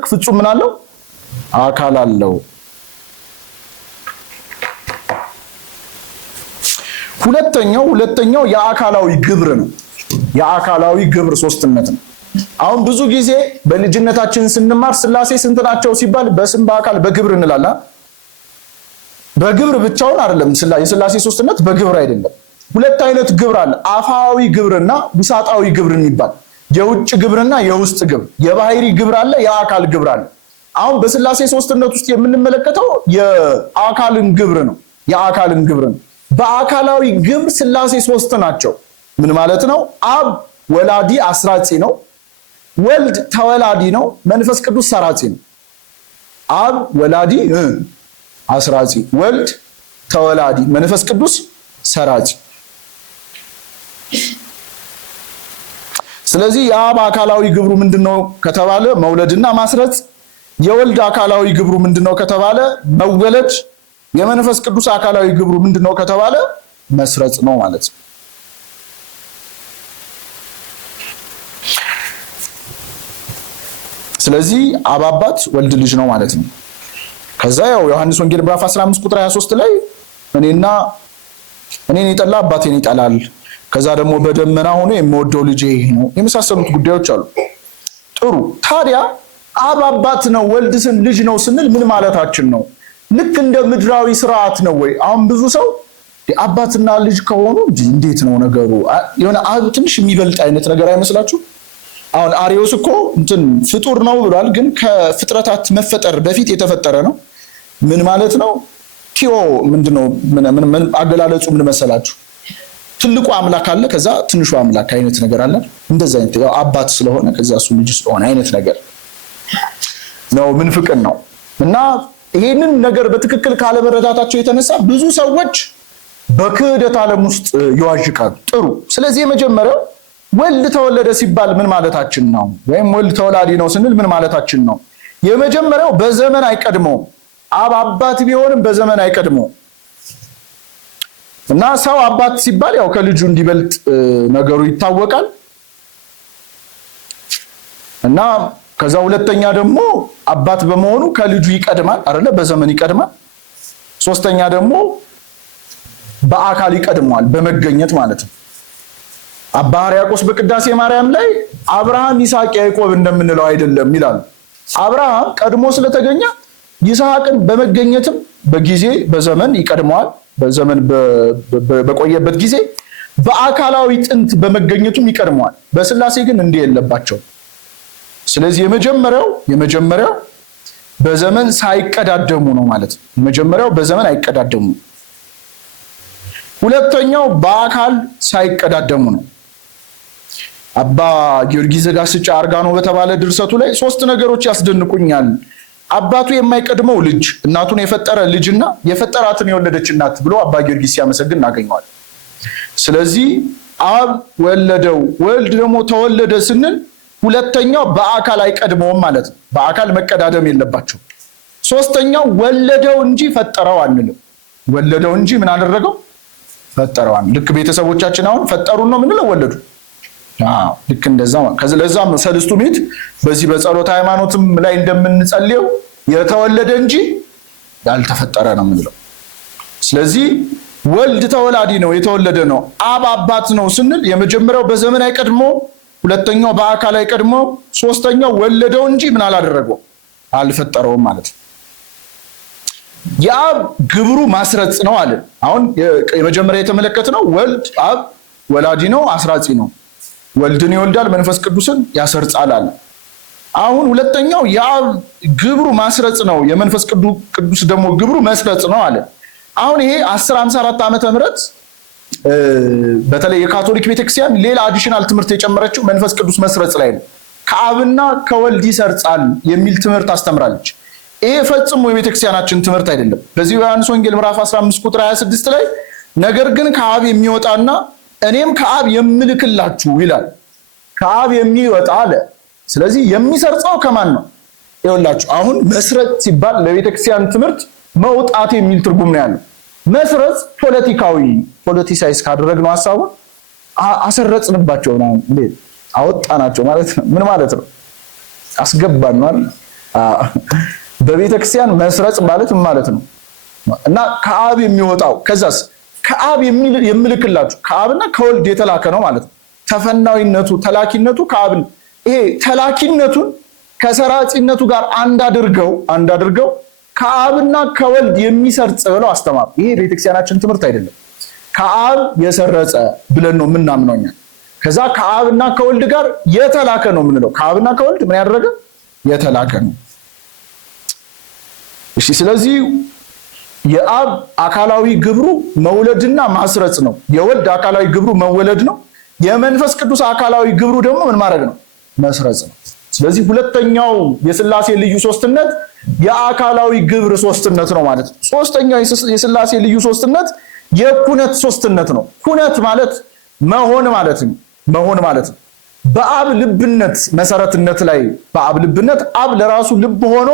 ሲያደርግ ፍጹም ምን አለው? አካል አለው። ሁለተኛው የአካላዊ ግብር ነው። የአካላዊ ግብር ሶስትነት ነው። አሁን ብዙ ጊዜ በልጅነታችን ስንማር ሥላሴ ስንት ናቸው ሲባል በስም በአካል በግብር እንላለን። በግብር ብቻውን አይደለም የሥላሴ ሶስትነት በግብር አይደለም። ሁለት አይነት ግብር አለ። አፋዊ ግብርና ውሳጣዊ ግብር የሚባል የውጭ ግብርና የውስጥ ግብር፣ የባህሪ ግብር አለ፣ የአካል ግብር አለ። አሁን በሥላሴ ሶስትነት ውስጥ የምንመለከተው የአካልን ግብር ነው። የአካልን ግብር ነው። በአካላዊ ግብር ሥላሴ ሶስት ናቸው። ምን ማለት ነው? አብ ወላዲ አስራጺ ነው። ወልድ ተወላዲ ነው። መንፈስ ቅዱስ ሰራጺ ነው። አብ ወላዲ አስራጺ፣ ወልድ ተወላዲ፣ መንፈስ ቅዱስ ሰራጺ። ስለዚህ የአብ አካላዊ ግብሩ ምንድነው ከተባለ መውለድና ማስረጽ፣ የወልድ አካላዊ ግብሩ ምንድነው ከተባለ መወለድ፣ የመንፈስ ቅዱስ አካላዊ ግብሩ ምንድነው ከተባለ መስረጽ ነው ማለት ነው። ስለዚህ አብ አባት ወልድ ልጅ ነው ማለት ነው። ከዛ ያው ዮሐንስ ወንጌል ምዕራፍ 15 ቁጥር 23 ላይ እኔን የጠላ አባቴን ይጠላል፣ ከዛ ደግሞ በደመና ሆኖ የሚወደው ልጄ ይሄ ነው፣ የመሳሰሉት ጉዳዮች አሉ። ጥሩ። ታዲያ አብ አባት ነው ወልድ ልጅ ነው ስንል ምን ማለታችን ነው? ልክ እንደ ምድራዊ ስርዓት ነው ወይ? አሁን ብዙ ሰው አባትና ልጅ ከሆኑ እንዴት ነው ነገሩ? የሆነ አብ ትንሽ የሚበልጥ አይነት ነገር አይመስላችሁ? አሁን አሪዮስ እኮ ፍጡር ነው ብሏል፣ ግን ከፍጥረታት መፈጠር በፊት የተፈጠረ ነው። ምን ማለት ነው? ቲኦ ምንድነው? ምን አገላለጹ ምን መሰላችሁ? ትልቁ አምላክ አለ፣ ከዛ ትንሹ አምላክ አይነት ነገር አለ። እንደዛ አይነት ያው አባት ስለሆነ ከዛ እሱ ልጅ ስለሆነ አይነት ነገር ነው። ምን ፍቅር ነው። እና ይሄንን ነገር በትክክል ካለመረዳታቸው የተነሳ ብዙ ሰዎች በክህደት ዓለም ውስጥ ይዋዥቃሉ። ጥሩ። ስለዚህ የመጀመሪያው ወልድ ተወለደ ሲባል ምን ማለታችን ነው? ወይም ወልድ ተወላዲ ነው ስንል ምን ማለታችን ነው? የመጀመሪያው በዘመን አይቀድመውም። አብ አባት ቢሆንም በዘመን አይቀድመውም። እና ሰው አባት ሲባል ያው ከልጁ እንዲበልጥ ነገሩ ይታወቃል። እና ከዛ ሁለተኛ ደግሞ አባት በመሆኑ ከልጁ ይቀድማል አይደለ? በዘመን ይቀድማል። ሶስተኛ ደግሞ በአካል ይቀድመዋል፣ በመገኘት ማለት ነው። አባ ሕርያቆስ በቅዳሴ ማርያም ላይ አብርሃም ይስሐቅ ያዕቆብ እንደምንለው አይደለም ይላሉ። አብርሃም ቀድሞ ስለተገኘ ይስሐቅን በመገኘትም በጊዜ በዘመን ይቀድመዋል። በዘመን በቆየበት ጊዜ በአካላዊ ጥንት በመገኘቱም ይቀድመዋል። በሥላሴ ግን እንዲህ የለባቸው። ስለዚህ የመጀመሪያው በዘመን ሳይቀዳደሙ ነው ማለት ነው። የመጀመሪያው በዘመን አይቀዳደሙ። ሁለተኛው በአካል ሳይቀዳደሙ ነው። አባ ጊዮርጊስ ዘጋስጫ አርጋኖ በተባለ ድርሰቱ ላይ ሶስት ነገሮች ያስደንቁኛል። አባቱ የማይቀድመው ልጅ፣ እናቱን የፈጠረ ልጅና የፈጠራትን የወለደች እናት ብሎ አባ ጊዮርጊስ ሲያመሰግን እናገኘዋል። ስለዚህ አብ ወለደው፣ ወልድ ደግሞ ተወለደ ስንል ሁለተኛው በአካል አይቀድመውም ማለት ነው። በአካል መቀዳደም የለባቸው። ሶስተኛው ወለደው እንጂ ፈጠረው አንልም። ወለደው እንጂ ምን አደረገው? ፈጠረው። ልክ ቤተሰቦቻችን አሁን ፈጠሩን ነው ምንለው፣ ወለዱ። ልክ እንደዛ ለዛም ሰለስቱ ምዕት በዚህ በጸሎት ሃይማኖትም ላይ እንደምንጸልየው የተወለደ እንጂ ያልተፈጠረ ነው ምንለው። ስለዚህ ወልድ ተወላዲ ነው፣ የተወለደ ነው። አብ አባት ነው ስንል የመጀመሪያው በዘመን አይቀድመው፣ ሁለተኛው በአካል አይቀድመው፣ ሶስተኛው ወለደው እንጂ ምን አላደረገው፣ አልፈጠረውም ማለት ነው። የአብ ግብሩ ማስረጽ ነው አለ። አሁን የመጀመሪያ የተመለከትነው ወልድ አብ ወላዲ ነው፣ አስራጺ ነው። ወልድን ይወልዳል፣ መንፈስ ቅዱስን ያሰርጻል አለ። አሁን ሁለተኛው የአብ ግብሩ ማስረጽ ነው፣ የመንፈስ ቅዱስ ደግሞ ግብሩ መስረጽ ነው አለ። አሁን ይሄ 1054 ዓመተ ምህረት በተለይ የካቶሊክ ቤተክርስቲያን ሌላ አዲሽናል ትምህርት የጨመረችው መንፈስ ቅዱስ መስረጽ ላይ ነው። ከአብና ከወልድ ይሰርጻል የሚል ትምህርት አስተምራለች። ይሄ ፈጽሞ የቤተክርስቲያናችን ትምህርት አይደለም። በዚህ ዮሐንስ ወንጌል ምዕራፍ 15 ቁጥር 26 ላይ ነገር ግን ከአብ የሚወጣና እኔም ከአብ የምልክላችሁ ይላል። ከአብ የሚወጣ አለ። ስለዚህ የሚሰርጸው ከማን ነው? ይኸውላችሁ አሁን መስረጽ ሲባል ለቤተክርስቲያን ትምህርት መውጣት የሚል ትርጉም ነው ያለው። መስረጽ ፖለቲሳይዝ ካደረግነው ሐሳቡን አሰረጽንባቸው ነው፣ አወጣናቸው ማለት ነው። ምን ማለት ነው? አስገባን ነው አይደል? በቤተክርስቲያን መስረጽ ማለት ነው። እና ከአብ የሚወጣው ከዛስ ከአብ የሚልክላችሁ ከአብና ከወልድ የተላከ ነው ማለት ነው። ተፈናዊነቱ ተላኪነቱ ከአብ ይሄ ተላኪነቱን ከሰራጺነቱ ጋር አንድ አድርገው ከአብና ከወልድ የሚሰርጽ ብለው አስተማሩ። ይሄ ቤተክርስቲያናችን ትምህርት አይደለም። ከአብ የሰረጸ ብለን ነው የምናምነው እኛ። ከዛ ከአብና ከወልድ ጋር የተላከ ነው የምንለው። ከአብና ከወልድ ምን ያደረገ የተላከ ነው። እሺ፣ ስለዚህ የአብ አካላዊ ግብሩ መውለድና ማስረጽ ነው። የወልድ አካላዊ ግብሩ መወለድ ነው። የመንፈስ ቅዱስ አካላዊ ግብሩ ደግሞ ምን ማድረግ ነው? መስረጽ ነው። ስለዚህ ሁለተኛው የሥላሴ ልዩ ሶስትነት የአካላዊ ግብር ሶስትነት ነው ማለት ነው። ሶስተኛው የሥላሴ ልዩ ሶስትነት የኩነት ሶስትነት ነው። ኩነት ማለት መሆን ማለት ነው። በአብ ልብነት መሰረትነት ላይ በአብ ልብነት አብ ለራሱ ልብ ሆኖ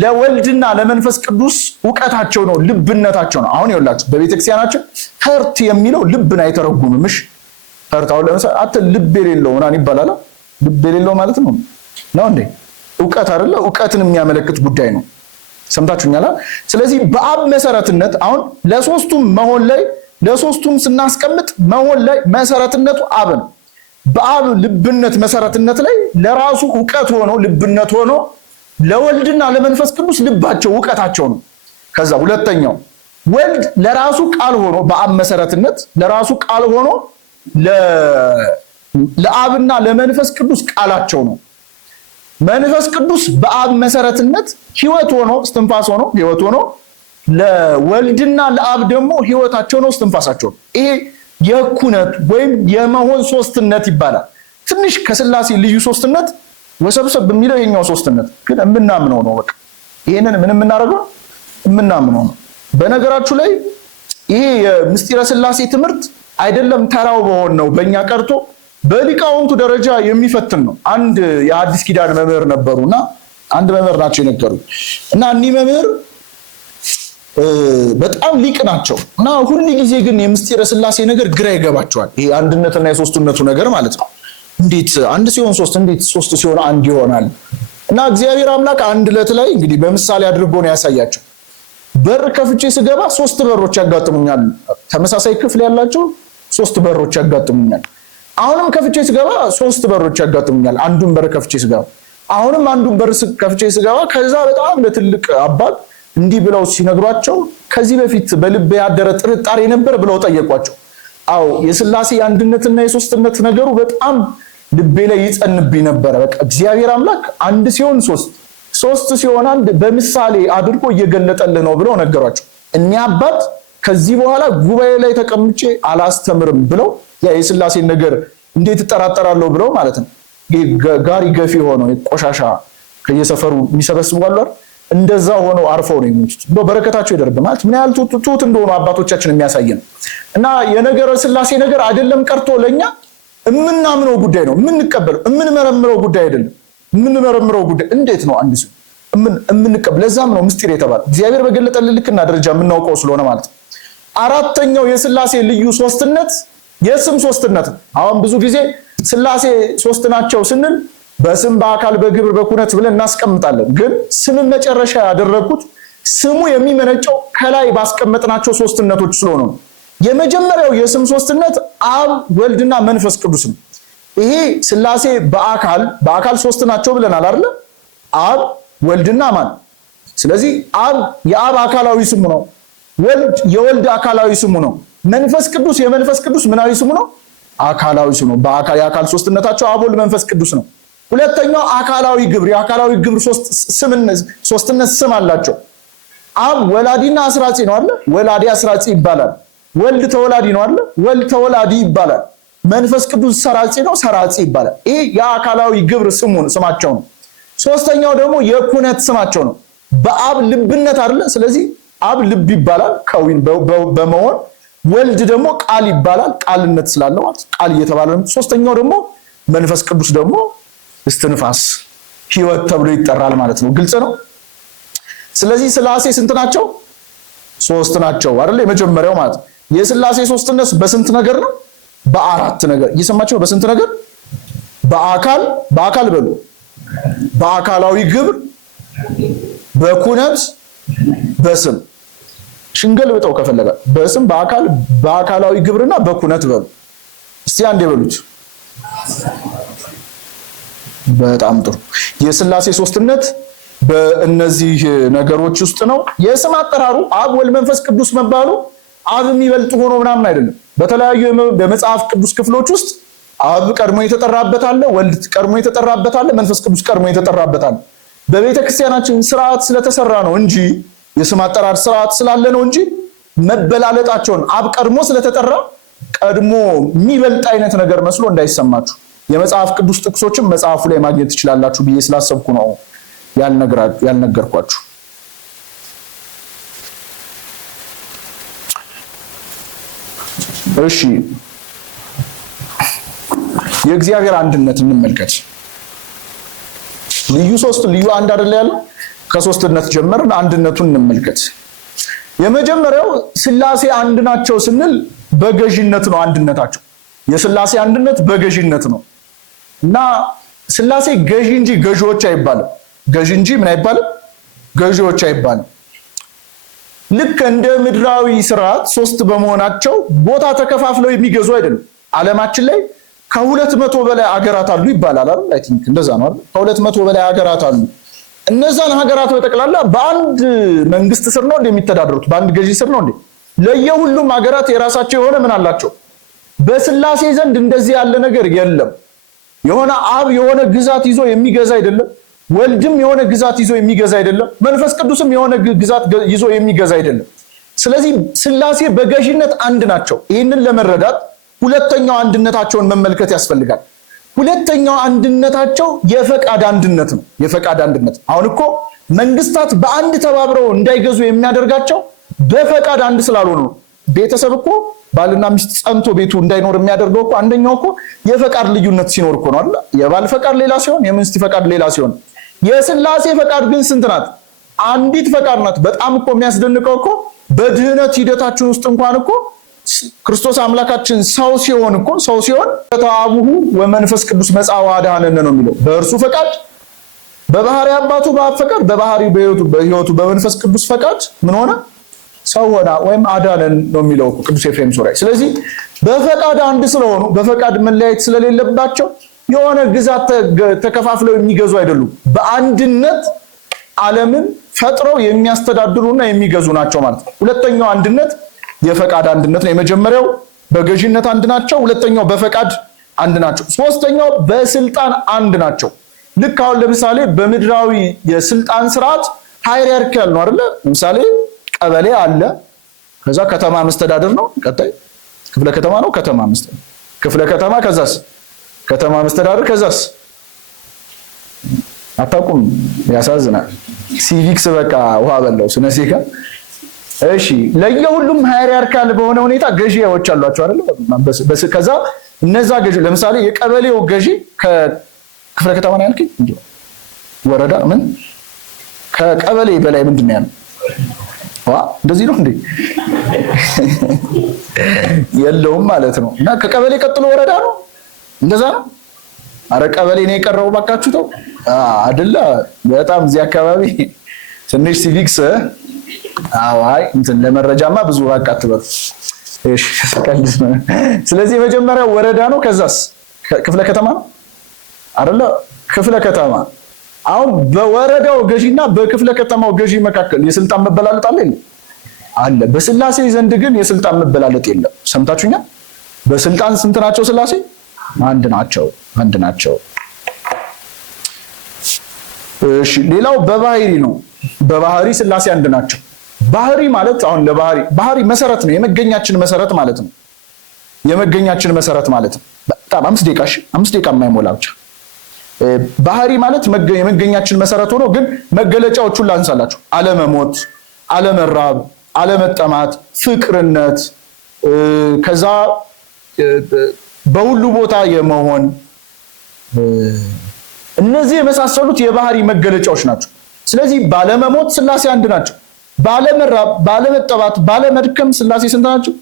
ለወልድና ለመንፈስ ቅዱስ ዕውቀታቸው ነው፣ ልብነታቸው ነው። አሁን ይኸውላችሁ በቤተክርስቲያናችን ህርት የሚለው ልብን አይተረጉምም። እሺ ህርት አሁን ለምሳሌ አተ ልብ የሌለው ምናምን ይባላል። ልብ የሌለው ማለት ነው እንዴ? ዕውቀት አይደለ? ዕውቀትን የሚያመለክት ጉዳይ ነው። ሰምታችሁኛል? ስለዚህ በአብ መሰረትነት አሁን ለሶስቱም መሆን ላይ ለሶስቱም ስናስቀምጥ መሆን ላይ መሰረትነቱ አብ ነው። በአብ ልብነት መሰረትነት ላይ ለራሱ ዕውቀት ሆኖ ልብነት ሆኖ ለወልድና ለመንፈስ ቅዱስ ልባቸው ዕውቀታቸው ነው። ከዛ ሁለተኛው ወልድ ለራሱ ቃል ሆኖ በአብ መሰረትነት ለራሱ ቃል ሆኖ ለአብና ለመንፈስ ቅዱስ ቃላቸው ነው። መንፈስ ቅዱስ በአብ መሰረትነት ሕይወት ሆኖ እስትንፋስ ሆኖ ሕይወት ሆኖ ለወልድና ለአብ ደግሞ ሕይወታቸው ነው እስትንፋሳቸው ነው። ይሄ የኩነት ወይም የመሆን ሶስትነት ይባላል። ትንሽ ከሥላሴ ልዩ ሶስትነት ወሰብሰብ የሚለው የኛው ሶስትነት ግን የምናምነው ነው። በቃ ይሄንን ምን የምናደርገው የምናምነው ነው። በነገራችሁ ላይ ይሄ የምስጢረ ሥላሴ ትምህርት አይደለም ተራው በሆን ነው በእኛ ቀርቶ በሊቃውንቱ ደረጃ የሚፈትን ነው። አንድ የአዲስ ኪዳን መምህር ነበሩና አንድ መምህር ናቸው የነገሩኝ እና እኒህ መምህር በጣም ሊቅ ናቸው እና ሁሉ ጊዜ ግን የምስጢረ ሥላሴ ነገር ግራ ይገባቸዋል። ይሄ አንድነትና የሶስትነቱ ነገር ማለት ነው። እንዴት አንድ ሲሆን ሶስት፣ እንዴት ሶስት ሲሆን አንድ ይሆናል? እና እግዚአብሔር አምላክ አንድ ዕለት ላይ እንግዲህ በምሳሌ አድርጎ ነው ያሳያቸው። በር ከፍቼ ስገባ ሶስት በሮች ያጋጥሙኛል። ተመሳሳይ ክፍል ያላቸው ሶስት በሮች ያጋጥሙኛል። አሁንም ከፍቼ ስገባ ሶስት በሮች ያጋጥሙኛል። አንዱን በር ከፍቼ ስገባ አሁንም አንዱን በር ከፍቼ ስገባ ከዛ በጣም ለትልቅ አባት እንዲህ ብለው ሲነግሯቸው ከዚህ በፊት በልቤ ያደረ ጥርጣሬ ነበር ብለው ጠየቋቸው። አዎ የሥላሴ አንድነትና የሶስትነት ነገሩ በጣም ልቤ ላይ ይጸንብኝ ነበር። በቃ እግዚአብሔር አምላክ አንድ ሲሆን ሶስት፣ ሶስት ሲሆን አንድ በምሳሌ አድርጎ እየገለጠልህ ነው ብለው ነገሯቸው። እኛ አባት ከዚህ በኋላ ጉባኤ ላይ ተቀምጬ አላስተምርም ብለው ያ የሥላሴን ነገር እንዴት እጠራጠራለሁ ብለው ማለት ነው። ጋሪ ገፊ ሆነው ቆሻሻ ከየሰፈሩ የሚሰበስቡ አሉ አይደል? እንደዛ ሆነው አርፈው ነው የሚሞቱት። በረከታቸው ይደርብ ማለት ምን ያህል ትሁት እንደሆኑ አባቶቻችን የሚያሳየን እና የነገረ ሥላሴ ነገር አይደለም ቀርቶ ለኛ የምናምነው ጉዳይ ነው። የምንቀበለው የምንመረምረው ጉዳይ አይደለም። የምንመረምረው ጉዳይ እንዴት ነው አንድ ሰው የምንቀበል። ለዛም ነው ምስጢር የተባለው እግዚአብሔር በገለጠልን ልክና ደረጃ የምናውቀው ስለሆነ ማለት ነው። አራተኛው የሥላሴ ልዩ ሶስትነት የስም ሶስትነት ነው። አሁን ብዙ ጊዜ ሥላሴ ሶስት ናቸው ስንል በስም በአካል በግብር በኩነት ብለን እናስቀምጣለን። ግን ስምን መጨረሻ ያደረኩት ስሙ የሚመነጨው ከላይ ባስቀመጥናቸው ሶስትነቶች ስለሆነ ነው። የመጀመሪያው የስም ሶስትነት አብ ወልድና መንፈስ ቅዱስ ነው። ይሄ ሥላሴ በአካል ሶስት ናቸው ብለናል አይደል? አብ ወልድና ማን? ስለዚህ አብ የአብ አካላዊ ስሙ ነው። ወልድ የወልድ አካላዊ ስሙ ነው። መንፈስ ቅዱስ የመንፈስ ቅዱስ ምናዊ ስሙ ነው? አካላዊ ስሙ ነው። የአካል ሶስትነታቸው አብ ወልድ መንፈስ ቅዱስ ነው። ሁለተኛው አካላዊ ግብር የአካላዊ ግብር ሶስትነት ስም አላቸው። አብ ወላዲና አስራጺ ነው አለ። ወላዲ አስራጺ ይባላል። ወልድ ተወላዲ ነው አለ። ወልድ ተወላዲ ይባላል። መንፈስ ቅዱስ ሰራጺ ነው፣ ሰራጺ ይባላል። ይሄ የአካላዊ ግብር ስማቸው ነው። ሶስተኛው ደግሞ የኩነት ስማቸው ነው። በአብ ልብነት አይደለ? ስለዚህ አብ ልብ ይባላል ከዊን በመሆን ወልድ ደግሞ ቃል ይባላል ቃልነት ስላለው ቃል እየተባለ ነው። ሶስተኛው ደግሞ መንፈስ ቅዱስ ደግሞ እስትንፋስ ሕይወት ተብሎ ይጠራል ማለት ነው። ግልጽ ነው። ስለዚህ ሥላሴ ስንት ናቸው? ሶስት ናቸው አይደል? የመጀመሪያው ማለት ነው። የሥላሴ ሶስትነት በስንት ነገር ነው? በአራት ነገር። እየሰማችሁ በስንት ነገር? በአካል በሉ በአካላዊ ግብር፣ በኩነት፣ በስም ሽንገል ብጠው ከፈለጋ በስም በአካላዊ ግብርና በኩነት በሉ። እስቲ አንዴ በሉት። በጣም ጥሩ። የሥላሴ ሶስትነት በእነዚህ ነገሮች ውስጥ ነው። የስም አጠራሩ አብ ወልድ መንፈስ ቅዱስ መባሉ አብ የሚበልጥ ሆኖ ምናምን አይደለም። በተለያዩ በመጽሐፍ ቅዱስ ክፍሎች ውስጥ አብ ቀድሞ የተጠራበት አለ፣ ወልድ ቀድሞ የተጠራበት አለ፣ መንፈስ ቅዱስ ቀድሞ የተጠራበት አለ። በቤተ ክርስቲያናችን ስርዓት ስለተሰራ ነው እንጂ የስም አጠራር ስርዓት ስላለ ነው እንጂ መበላለጣቸውን አብ ቀድሞ ስለተጠራ ቀድሞ የሚበልጥ አይነት ነገር መስሎ እንዳይሰማችሁ። የመጽሐፍ ቅዱስ ጥቅሶችን መጽሐፉ ላይ ማግኘት ትችላላችሁ ብዬ ስላሰብኩ ነው ያልነገርኳችሁ። እሺ የእግዚአብሔር አንድነት እንመልከት። ልዩ ሶስት ልዩ አንድ አይደለ ያለው? ከሶስትነት ጀመርን፣ አንድነቱን እንመልከት። የመጀመሪያው ሥላሴ አንድ ናቸው ስንል በገዥነት ነው አንድነታቸው። የሥላሴ አንድነት በገዥነት ነው እና ሥላሴ ገዢ እንጂ ገዢዎች አይባልም። ገዢ እንጂ ምን አይባልም? ገዢዎች አይባልም። ልክ እንደ ምድራዊ ስርዓት ሶስት በመሆናቸው ቦታ ተከፋፍለው የሚገዙ አይደለም። ዓለማችን ላይ ከ200 በላይ ሀገራት አሉ ይባላል አይደል? አይ ቲንክ እንደዛ ነው አይደል? ከ200 በላይ ሀገራት አሉ። እነዛን ሀገራት በጠቅላላ በአንድ መንግስት ስር ነው እንደሚተዳደሩት፣ በአንድ ገዢ ስር ነው እንዴ? ለየሁሉም ሀገራት የራሳቸው የሆነ ምን አላቸው? በሥላሴ ዘንድ እንደዚህ ያለ ነገር የለም። የሆነ አብ የሆነ ግዛት ይዞ የሚገዛ አይደለም። ወልድም የሆነ ግዛት ይዞ የሚገዛ አይደለም። መንፈስ ቅዱስም የሆነ ግዛት ይዞ የሚገዛ አይደለም። ስለዚህ ሥላሴ በገዢነት አንድ ናቸው። ይህንን ለመረዳት ሁለተኛው አንድነታቸውን መመልከት ያስፈልጋል። ሁለተኛው አንድነታቸው የፈቃድ አንድነት ነው። የፈቃድ አንድነት አሁን እኮ መንግስታት በአንድ ተባብረው እንዳይገዙ የሚያደርጋቸው በፈቃድ አንድ ስላልሆኑ ነው። ቤተሰብ እኮ ባልና ሚስት ጸንቶ ቤቱ እንዳይኖር የሚያደርገው እኮ አንደኛው እኮ የፈቃድ ልዩነት ሲኖር እኮ ነው አይደል? የባል ፈቃድ ሌላ ሲሆን የሚስት ፈቃድ ሌላ ሲሆን፣ የሥላሴ ፈቃድ ግን ስንት ናት? አንዲት ፈቃድ ናት። በጣም እኮ የሚያስደንቀው እኮ በድህነት ሂደታችን ውስጥ እንኳን እኮ ክርስቶስ አምላካችን ሰው ሲሆን ተአቡሁ ወመንፈስ ቅዱስ መጽአ ወአድኀነነ ነው የሚለው። በእርሱ ፈቃድ በባህሪ አባቱ በአብ ፈቃድ በባህሪ በሕይወቱ በመንፈስ ቅዱስ ፈቃድ ምን ሆነ? ሰው ሆነ ወይም አዳነን ነው የሚለው ቅዱስ ኤፍሬም ሶርያዊ። ስለዚህ በፈቃድ አንድ ስለሆኑ በፈቃድ መለያየት ስለሌለባቸው የሆነ ግዛት ተከፋፍለው የሚገዙ አይደሉም። በአንድነት ዓለምን ፈጥረው የሚያስተዳድሩና የሚገዙ ናቸው ማለት ነው። ሁለተኛው አንድነት የፈቃድ አንድነት ነው። የመጀመሪያው በገዥነት አንድ ናቸው። ሁለተኛው በፈቃድ አንድ ናቸው። ሶስተኛው በስልጣን አንድ ናቸው። ልክ አሁን ለምሳሌ በምድራዊ የስልጣን ስርዓት ሃይራርኪያል ነው አይደለ? ለምሳሌ ቀበሌ አለ፣ ከዛ ከተማ መስተዳደር ነው፣ ቀጣይ ክፍለ ከተማ ነው፣ ከተማ መስተዳደር፣ ክፍለ ከተማ፣ ከዛስ ከተማ መስተዳደር፣ ከዛስ አታውቁም? ያሳዝናል። ሲቪክስ በቃ ውሃ በላው ስነ ዜጋ። እሺ ለየሁሉም ሃይራርኪያል በሆነ ሁኔታ ገዢዎች አሏቸው አይደል? ከዛ እነዛ ገዢ ለምሳሌ የቀበሌው ገዢ ከክፍለ ከተማ ነው ያልከኝ እንዴ? ወረዳ ምን ከቀበሌ በላይ ምንድን ነው ያለው? እንደዚህ ነው እንዴ? የለውም ማለት ነው። እና ከቀበሌ ቀጥሎ ወረዳ ነው፣ እንደዛ ነው። አረ ቀበሌ ነው የቀረው ባካችሁ ተው አይደለ? በጣም እዚህ አካባቢ ትንሽ ሲቪክስ አዋይ እንትን ለመረጃማ ብዙ አቃጥበው። እሺ ስለዚህ መጀመሪያ ወረዳ ነው፣ ከዛስ ክፍለ ከተማ ነው አይደለ? ክፍለ ከተማ። አሁን በወረዳው ገዢና በክፍለ ከተማው ገዢ መካከል የስልጣን መበላለጥ አለ አለ። በሥላሴ ዘንድ ግን የስልጣን መበላለጥ የለም። ሰምታችሁኛል? በስልጣን ስንት ናቸው ሥላሴ? አንድ ናቸው፣ አንድ ናቸው። እሺ ሌላው በባህሪ ነው። በባህሪ ሥላሴ አንድ ናቸው። ባህሪ ማለት አሁን ባህሪ መሰረት ነው፣ የመገኛችን መሰረት ማለት ነው። የመገኛችን መሰረት ማለት ነው። በጣም 5 ደቂቃ የማይሞላ ብቻ ባህሪ ማለት የመገኛችን መሰረት ሆኖ ግን መገለጫዎቹን ላንሳላችሁ። አለመሞት፣ አለመራብ፣ አለመጠማት፣ ፍቅርነት፣ ከዛ በሁሉ ቦታ የመሆን እነዚህ የመሳሰሉት የባህሪ መገለጫዎች ናቸው። ስለዚህ ባለመሞት ሥላሴ አንድ ናቸው። ባለመራብ፣ ባለመጠባት፣ ባለመድከም ሥላሴ ስንት ናቸው?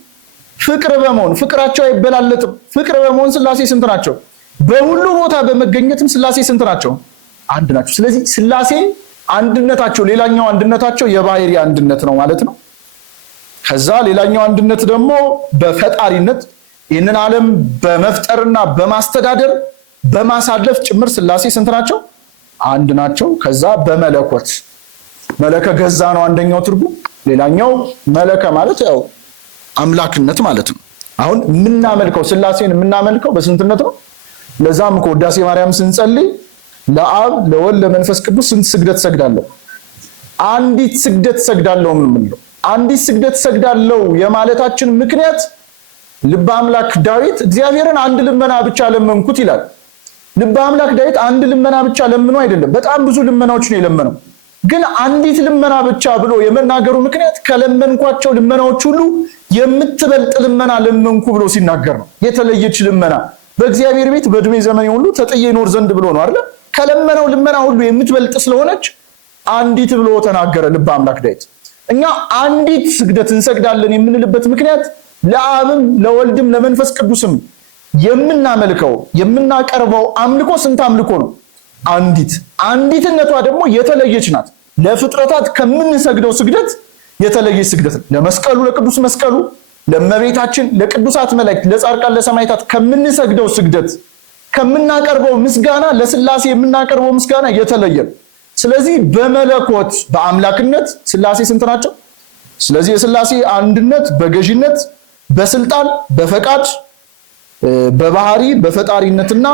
ፍቅር በመሆን ፍቅራቸው አይበላለጥም። ፍቅር በመሆን ሥላሴ ስንት ናቸው? በሁሉ ቦታ በመገኘትም ሥላሴ ስንት ናቸው? አንድ ናቸው። ስለዚህ ሥላሴ አንድነታቸው ሌላኛው አንድነታቸው የባህሪ አንድነት ነው ማለት ነው። ከዛ ሌላኛው አንድነት ደግሞ በፈጣሪነት ይህንን ዓለም በመፍጠርና በማስተዳደር በማሳለፍ ጭምር ሥላሴ ስንት ናቸው? አንድ ናቸው። ከዛ በመለኮት መለከ ገዛ ነው አንደኛው ትርጉም። ሌላኛው መለከ ማለት ያው አምላክነት ማለት ነው። አሁን የምናመልከው ሥላሴን የምናመልከው በስንትነት ነው። ለዛም እኮ ውዳሴ ማርያም ስንጸልይ ለአብ ለወልድ ለመንፈስ ቅዱስ ስንት ስግደት ሰግዳለሁ? አንዲት ስግደት ሰግዳለሁ የምንለው። አንዲት ስግደት ሰግዳለሁ የማለታችን ምክንያት ልበ አምላክ ዳዊት እግዚአብሔርን አንድ ልመና ብቻ ለመንኩት ይላል። ልበ አምላክ ዳዊት አንድ ልመና ብቻ ለምኖ አይደለም፣ በጣም ብዙ ልመናዎች ነው የለመነው። ግን አንዲት ልመና ብቻ ብሎ የመናገሩ ምክንያት ከለመንኳቸው ልመናዎች ሁሉ የምትበልጥ ልመና ለመንኩ ብሎ ሲናገር ነው። የተለየች ልመና በእግዚአብሔር ቤት በእድሜ ዘመኔ ሁሉ ተጥዬ ኖር ዘንድ ብሎ ነው አይደል? ከለመነው ልመና ሁሉ የምትበልጥ ስለሆነች አንዲት ብሎ ተናገረ ልበ አምላክ ዳዊት። እኛ አንዲት ስግደት እንሰግዳለን የምንልበት ምክንያት ለአብም ለወልድም ለመንፈስ ቅዱስም የምናመልከው የምናቀርበው አምልኮ ስንት አምልኮ ነው? አንዲት። አንዲትነቷ ደግሞ የተለየች ናት። ለፍጥረታት ከምንሰግደው ስግደት የተለየች ስግደት ነው። ለመስቀሉ ለቅዱስ መስቀሉ፣ ለእመቤታችን፣ ለቅዱሳት መላእክት፣ ለጻድቃን፣ ለሰማዕታት ከምንሰግደው ስግደት ከምናቀርበው ምስጋና ለሥላሴ የምናቀርበው ምስጋና የተለየ ነው። ስለዚህ በመለኮት በአምላክነት ሥላሴ ስንት ናቸው? ስለዚህ የሥላሴ አንድነት በገዥነት በስልጣን በፈቃድ በባህሪ በፈጣሪነትና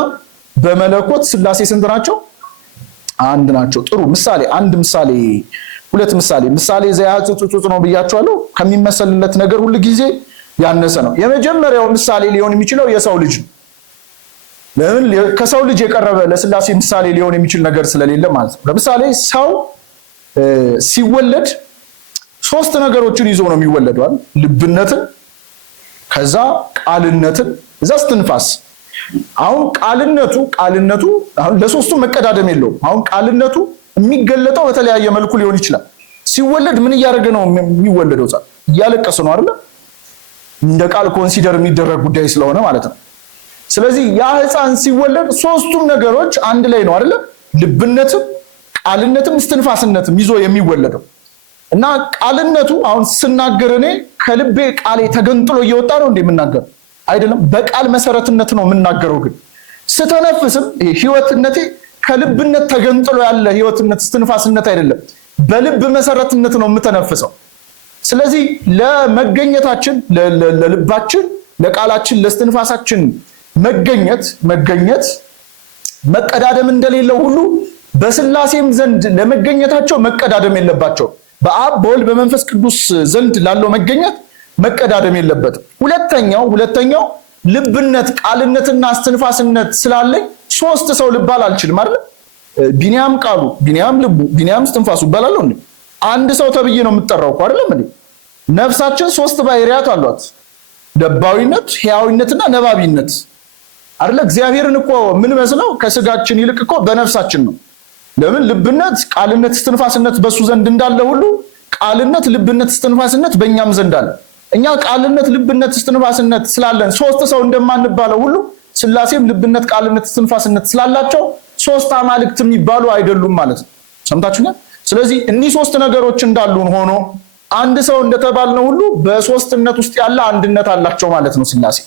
በመለኮት ሥላሴ ስንት ናቸው? አንድ ናቸው። ጥሩ ምሳሌ አንድ ምሳሌ ሁለት ምሳሌ ዘያጽጽጽ ነው ብያቸዋለሁ። ከሚመሰልለት ነገር ሁሉ ጊዜ ያነሰ ነው። የመጀመሪያው ምሳሌ ሊሆን የሚችለው የሰው ልጅ ነው። ለምን? ከሰው ልጅ የቀረበ ለሥላሴ ምሳሌ ሊሆን የሚችል ነገር ስለሌለ ማለት ነው። ለምሳሌ ሰው ሲወለድ ሶስት ነገሮችን ይዞ ነው የሚወለደው አይደል? ልብነትን፣ ከዛ ቃልነትን፣ እዛ እስትንፋስ። አሁን ቃልነቱ አሁን ለሶስቱም መቀዳደም የለውም። አሁን ቃልነቱ የሚገለጠው በተለያየ መልኩ ሊሆን ይችላል። ሲወለድ ምን እያደረገ ነው የሚወለደው? እያለቀሰ ነው አይደል? እንደ ቃል ኮንሲደር የሚደረግ ጉዳይ ስለሆነ ማለት ነው። ስለዚህ ያ ሕፃን ሲወለድ ሶስቱም ነገሮች አንድ ላይ ነው አይደል? ልብነትም ቃልነትም እስትንፋስነትም ይዞ የሚወለደው እና ቃልነቱ አሁን ስናገር እኔ ከልቤ ቃሌ ተገንጥሎ እየወጣ ነው እንደምናገር አይደለም። በቃል መሰረትነት ነው የምናገረው። ግን ስተነፍስም ህይወትነቴ ከልብነት ተገንጥሎ ያለ ህይወትነት እስትንፋስነት አይደለም፣ በልብ መሰረትነት ነው የምተነፍሰው። ስለዚህ ለመገኘታችን ለልባችን ለቃላችን ለእስትንፋሳችን መገኘት መቀዳደም እንደሌለው ሁሉ በሥላሴም ዘንድ ለመገኘታቸው መቀዳደም የለባቸው። በአብ በወልድ በመንፈስ ቅዱስ ዘንድ ላለው መገኘት መቀዳደም የለበትም። ሁለተኛው ልብነት ቃልነትና እስትንፋስነት ስላለኝ ሶስት ሰው ልባል አልችልም አይደል? ቢኒያም ቃሉ፣ ቢኒያም ልቡ፣ ቢኒያም እስትንፋሱ እባላለሁ እንዴ? አንድ ሰው ተብዬ ነው የምጠራው እኮ አይደለም እንዴ? ነፍሳችን ሶስት ባህሪያት አሏት። ደባዊነት፣ ሕያዊነትና ነባቢነት አይደለ? እግዚአብሔርን እኮ ምን መስለው ከስጋችን ይልቅ እኮ በነፍሳችን ነው። ለምን? ልብነት፣ ቃልነት፣ እስትንፋስነት በሱ ዘንድ እንዳለ ሁሉ ቃልነት፣ ልብነት፣ እስትንፋስነት በእኛም ዘንድ አለ። እኛ ቃልነት፣ ልብነት፣ እስትንፋስነት ስላለን ሶስት ሰው እንደማንባለው ሁሉ ሥላሴም ልብነት፣ ቃልነት፣ እስትንፋስነት ስላላቸው ሶስት አማልክት የሚባሉ አይደሉም ማለት ነው። ሰምታችሁኛል? ስለዚህ እኒህ ሶስት ነገሮች እንዳሉን ሆኖ አንድ ሰው እንደተባልነው ሁሉ በሶስትነት ውስጥ ያለ አንድነት አላቸው ማለት ነው ሥላሴ።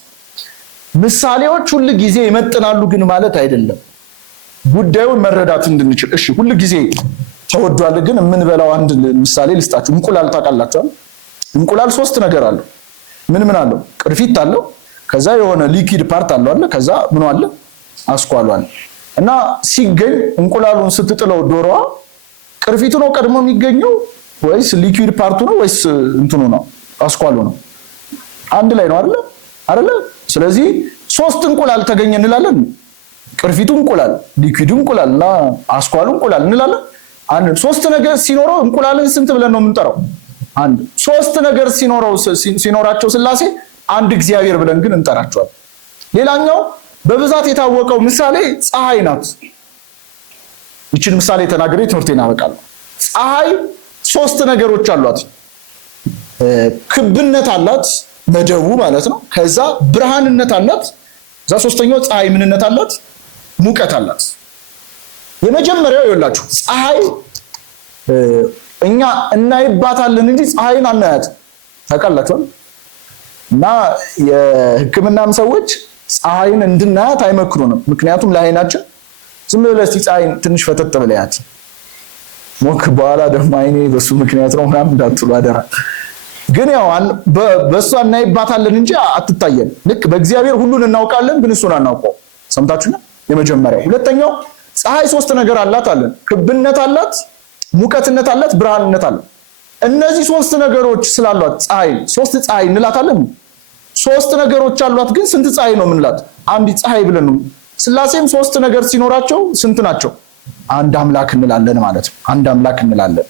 ምሳሌዎች ሁሉ ጊዜ ይመጥናሉ ግን ማለት አይደለም። ጉዳዩን መረዳት እንድንችል እሺ፣ ሁሉ ጊዜ ተወዷል ግን የምንበላው አንድ ምሳሌ ልስጣችሁ። እንቁላል ታውቃላችሁ? እንቁላል ሶስት ነገር አለው። ምን አለው? ቅርፊት አለው፣ ከዛ የሆነ ሊኪድ ፓርት አለው አለ፣ ከዛ ምን አለ? አስኳሉ አለ። እና ሲገኝ እንቁላሉን ስትጥለው ዶሮዋ ቅርፊቱ ነው ቀድሞ የሚገኘው ወይስ ሊኪድ ፓርቱ ነው ወይስ እንትኑ ነው? አስኳሉ ነው? አንድ ላይ ነው አይደለ? ስለዚህ ሶስት እንቁላል ተገኘ እንላለን። ቅርፊቱ እንቁላል፣ ሊኪዱ እንቁላል እና አስኳሉ እንቁላል እንላለን። አንድ ሶስት ነገር ሲኖረው እንቁላልን ስንት ብለን ነው የምንጠራው? አንድ። ሶስት ነገር ሲኖራቸው ሥላሴ አንድ እግዚአብሔር ብለን ግን እንጠራቸዋለን። ሌላኛው በብዛት የታወቀው ምሳሌ ፀሐይ ናት። ይችን ምሳሌ ተናግሬ ትምህርቴን አበቃለሁ። ፀሐይ ሶስት ነገሮች አሏት። ክብነት አላት፣ መደቡ ማለት ነው። ከዛ ብርሃንነት አላት። እዛ ሶስተኛው ፀሐይ ምንነት አላት? ሙቀት አላት። የመጀመሪያው ይኸውላችሁ ፀሐይ እኛ እናይባታለን እንጂ ፀሐይን አናያት ታውቃላችሁ። እና የሕክምናም ሰዎች ፀሐይን እንድናያት አይመክሩንም። ምክንያቱም ለዓይናችን ዝም ብለህ እስቲ ፀሐይን ትንሽ ፈተት ብለያት ሞክ በኋላ ደግሞ አይኔ በሱ ምክንያት ነው ምናምን እንዳትሉ አደራ። ግን ያው በእሷ እናይባታለን እንጂ አትታየን። ልክ በእግዚአብሔር ሁሉን እናውቃለን ግን እሱን አናውቀው። ሰምታችሁና የመጀመሪያው። ሁለተኛው ፀሐይ ሶስት ነገር አላት አለን። ክብነት አላት፣ ሙቀትነት አላት፣ ብርሃንነት አላት። እነዚህ ሶስት ነገሮች ስላሏት ፀሐይ ሶስት ፀሐይ እንላታለን። ሶስት ነገሮች አሏት ግን ስንት ፀሐይ ነው የምንላት? አንድ ፀሐይ ብለን ነው። ስላሴም ሶስት ነገር ሲኖራቸው ስንት ናቸው? አንድ አምላክ እንላለን ማለት ነው። አንድ አምላክ እንላለን።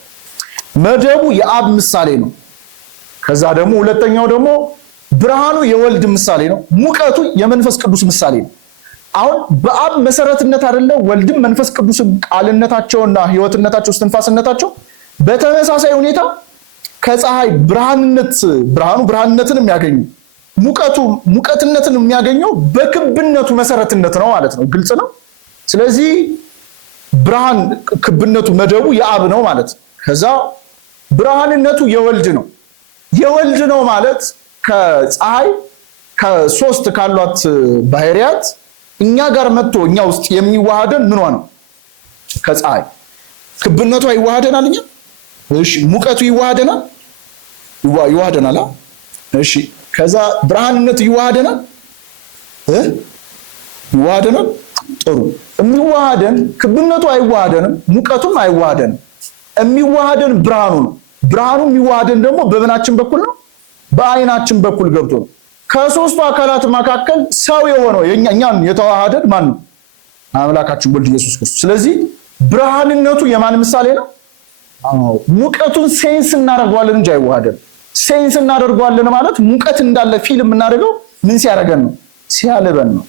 መደቡ የአብ ምሳሌ ነው። ከዛ ደግሞ ሁለተኛው ደግሞ ብርሃኑ የወልድ ምሳሌ ነው። ሙቀቱ የመንፈስ ቅዱስ ምሳሌ ነው። አሁን በአብ መሰረትነት አይደለ ወልድም መንፈስ ቅዱስም ቃልነታቸውና ህይወትነታቸው እስትንፋስነታቸው በተመሳሳይ ሁኔታ ከፀሐይ ብርሃኑ ብርሃንነትን የሚያገኙ ሙቀትነትን የሚያገኘው በክብነቱ መሰረትነት ነው ማለት ነው። ግልጽ ነው። ስለዚህ ብርሃን ክብነቱ መደቡ የአብ ነው ማለት። ከዛ ብርሃንነቱ የወልድ ነው። የወልድ ነው ማለት ከፀሐይ ከሶስት ካሏት ባህሪያት እኛ ጋር መጥቶ እኛ ውስጥ የሚዋሃደን ምኗ ነው? ከፀሐይ ክብነቷ ይዋሃደናል። እኛ እሺ፣ ሙቀቱ ይዋሃደናል ይዋሃደናል። እሺ፣ ከዛ ብርሃንነቱ ይዋሃደናል ይዋሃደናል። ጥሩ። የሚዋሃደን ክብነቱ አይዋሃደንም፣ ሙቀቱም አይዋሃደንም። የሚዋሃደን ብርሃኑ ነው። ብርሃኑ የሚዋሃደን ደግሞ በምናችን በኩል ነው? በአይናችን በኩል ገብቶ ነው። ከሶስቱ አካላት መካከል ሰው የሆነው እኛን የተዋሃደን ማን ነው? አምላካችን ወልድ ኢየሱስ ክርስቶስ። ስለዚህ ብርሃንነቱ የማን ምሳሌ ነው? ሙቀቱን ሴንስ እናደርገዋለን እንጂ አይዋሃደን። ሴንስ እናደርገዋለን ማለት ሙቀት እንዳለ ፊልም የምናደርገው ምን ሲያደርገን ነው? ሲያልበን ነው።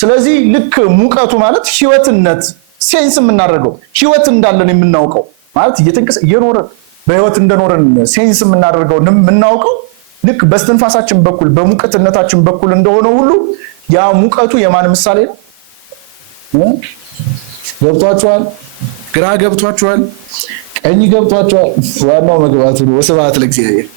ስለዚህ ልክ ሙቀቱ ማለት ህይወትነት ሴንስ የምናደርገው ህይወት እንዳለን የምናውቀው ማለት እየኖረን በህይወት እንደኖረን ሴንስ የምናደርገው የምናውቀው ልክ በስትንፋሳችን በኩል በሙቀትነታችን በኩል እንደሆነ ሁሉ ያ ሙቀቱ የማን ምሳሌ ነው? ገብቷችኋል? ግራ ገብቷችኋል? ቀኝ ገብቷችኋል? ዋናው መግባቱ ነው። ወስብሐት ለእግዚአብሔር።